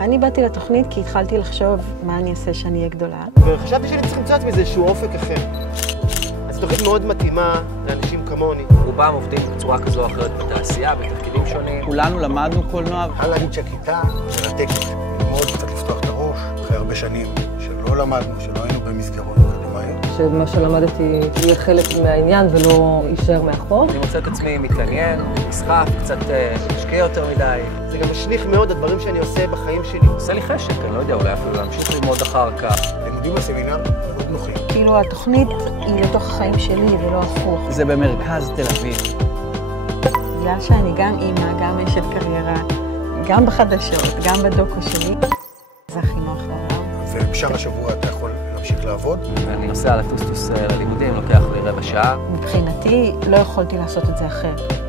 אני באתי לתוכנית כי התחלתי לחשוב מה אני אעשה שאני אהיה גדולה. וחשבתי שאני צריך למצוא איזשהו אופק אחר. אז תוכנית מאוד מתאימה לאנשים כמוני. רובם עובדים בצורה כזו או אחרת בתעשייה, בתפקידים שונים. כולנו למדנו קולנוע. אני להגיד שהכיתה מרתקת. ללמוד קצת לפתוח את הראש, אחרי הרבה שנים שלא למדנו, שלא היינו במסגרות אקדמיות. שמה שלמדתי יהיה חלק מהעניין ולא יישאר מאחור. אני מוצא את עצמי מתעניין, נסחף, קצת משקיע יותר מדי. זה גם משליך מאוד הדברים שאני עושה בחיים שלי. עושה לי חשק, אני לא יודע, אולי אפילו להמשיך ללמוד אחר כך. לימודים בסמינר מאוד נוחים. כאילו התוכנית היא לתוך החיים שלי ולא הפוך. זה במרכז תל אביב. בגלל שאני גם אימא, גם אשת קריירה, גם בחדשות, גם בדוקו שלי, זה הכי נוח לעולם. ובשאר השבוע אתה יכול להמשיך לעבוד. אני נוסע לטוסטוס ללימודים, לוקח לי רבע שעה. מבחינתי לא יכולתי לעשות את זה אחרת.